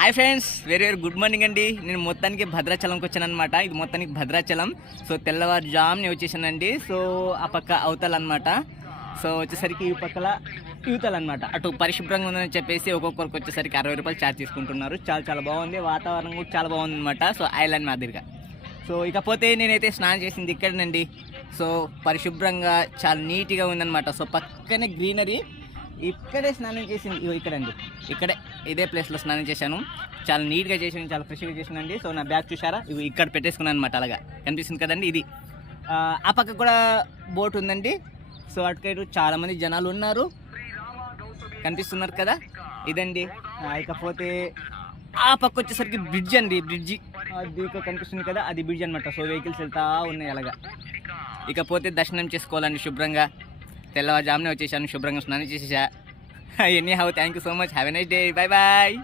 Hi friends, very very good morning అండి. నేను మొత్తానికి భద్రాచలంకి వచ్చాను అనమాట. ఇది మొత్తానికి భద్రాచలం. సో తెల్లవారుజామునే వచ్చేసానండి. సో ఆ పక్క అవతలన్నమాట. సో వచ్చేసరికి ఈ పక్కల యువతలన్నమాట. అటు పరిశుభ్రంగా ఉందని చెప్పేసి ఒక్కొక్కరికి వచ్చేసరికి 60 రూపాయలు ఛార్జ్ తీసుకుంటున్నారు. చాలా చాలా బాగుంది, వాతావరణం కూడా చాలా బాగుంది అనమాట. సో ఐలాండ్ మాదిరిగా. సో ఇకపోతే నేనైతే స్నానం చేసింది ఇక్కడనండి. సో పరిశుభ్రంగా చాలా నీట్గా ఉందన్నమాట. సో పక్కనే గ్రీనరీ, ఇక్కడే స్నానం చేసింది. ఇక్కడండి, ఇక్కడే ఇదే ప్లేస్లో స్నానం చేశాను. చాలా నీట్గా చేసాను, చాలా ఫ్రెష్గా చేసానండి. సో నా బ్యాగ్ చూసారా, ఇవి ఇక్కడ పెట్టేసుకున్నాను అనమాట. అలాగా కనిపిస్తుంది కదండి. ఇది ఆ పక్క కూడా బోట్ ఉందండి. సో అటుకైపు చాలామంది జనాలు ఉన్నారు, కనిపిస్తున్నారు కదా. ఇదండి. ఇకపోతే ఆ పక్క వచ్చేసరికి బ్రిడ్జ్ అండి. బ్రిడ్జి అది కనిపిస్తుంది కదా, అది బ్రిడ్జ్ అనమాట. సో వెహికల్స్ వెళ్తా ఉన్నాయి అలాగా. ఇకపోతే దర్శనం చేసుకోవాలండి శుభ్రంగా. తెల్లవారుజామునే వచ్చేసాను, శుభ్రంగా స్నానం చేసేసా. Anyhow, thank you so much. Have a nice day. Bye bye.